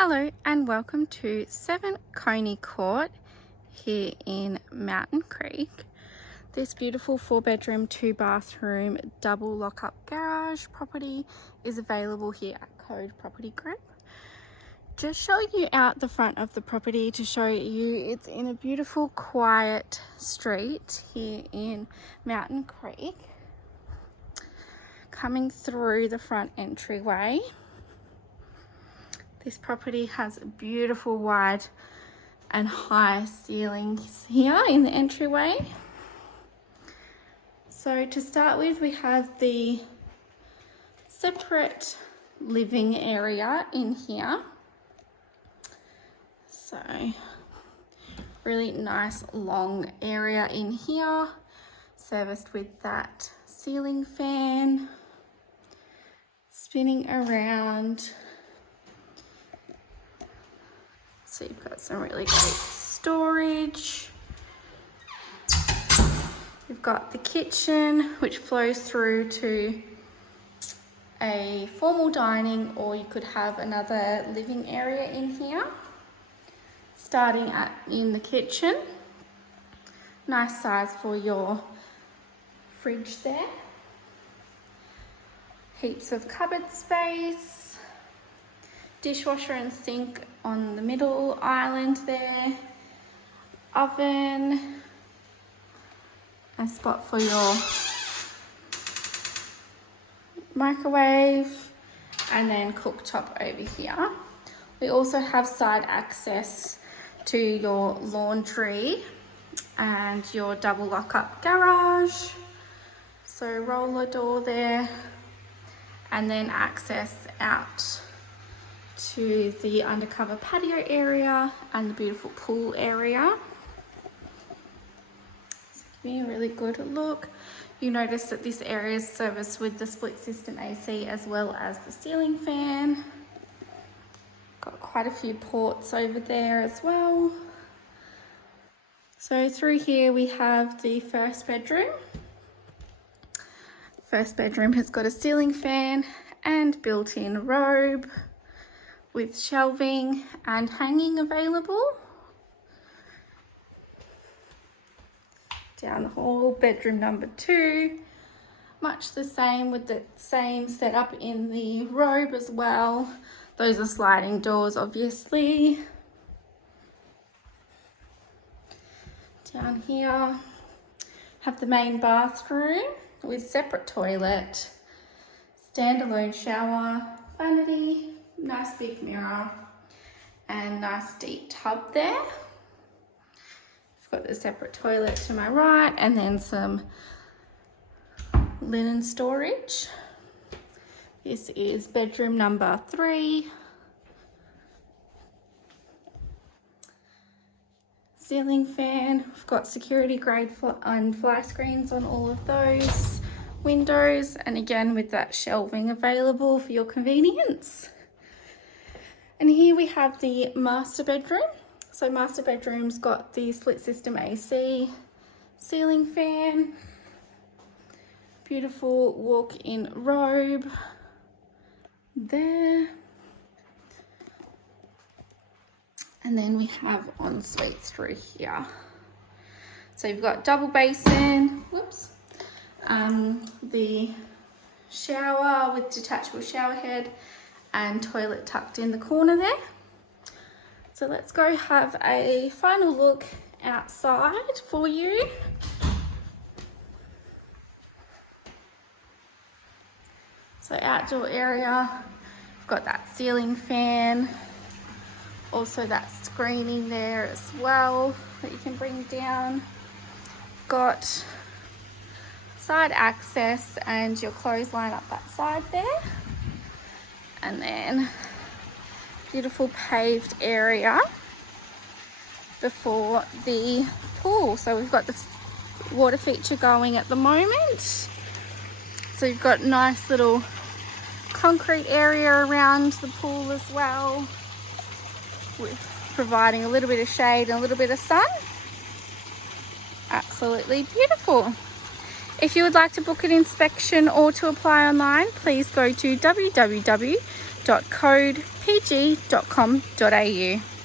Hello and welcome to 7 Coney Court here in Mountain Creek. This beautiful 4-bedroom, 2-bathroom, double lock-up garage property is available here at Code Property Group. Just showing you out the front of the property to show you it's in a beautiful quiet street here in Mountain Creek. Coming through the front entryway, this property has beautiful wide and high ceilings here in the entryway. So to start with, we have the separate living area in here. So really nice long area in here, serviced with that ceiling fan spinning around. So you've got some really great storage. You've got the kitchen, which flows through to a formal dining, or you could have another living area in here. Starting in the kitchen. Nice size for your fridge there. Heaps of cupboard space. Dishwasher and sink on the middle island there. Oven. A spot for your microwave. And then cooktop over here. We also have side access to your laundry and your double lock-up garage. So roller door there. And then access out to the undercover patio area and the beautiful pool area. So give me a really good look. You notice that this area is serviced with the split system AC as well as the ceiling fan. Got quite a few ports over there as well. So through here we have the first bedroom. First bedroom has got a ceiling fan and built-in robe with shelving and hanging available. Down the hall, bedroom number 2. Much the same with the same setup in the robe as well. Those are sliding doors, obviously. Down here, have the main bathroom with separate toilet, standalone shower, vanity, nice big mirror, and nice deep tub there. I've got the separate toilet to my right, and then some linen storage. This is bedroom number 3. Ceiling fan. We've got security grade and fly screens on all of those windows, and again with that shelving available for your convenience. And here we have the master bedroom. So master bedroom's got the split system AC, ceiling fan, beautiful walk-in robe there. And then we have en suites through here. So you've got double basin, the shower with detachable shower head and toilet tucked in the corner there. So let's go have a final look outside for you. So outdoor area, we've got that ceiling fan, also that screening there as well that you can bring down. Got side access and your clothesline up that side there. And then beautiful paved area before the pool. So we've got the water feature going at the moment. So you've got nice little concrete area around the pool as well, with providing a little bit of shade and a little bit of sun. Absolutely beautiful. If you would like to book an inspection or to apply online, please go to www www.codepg.com.au.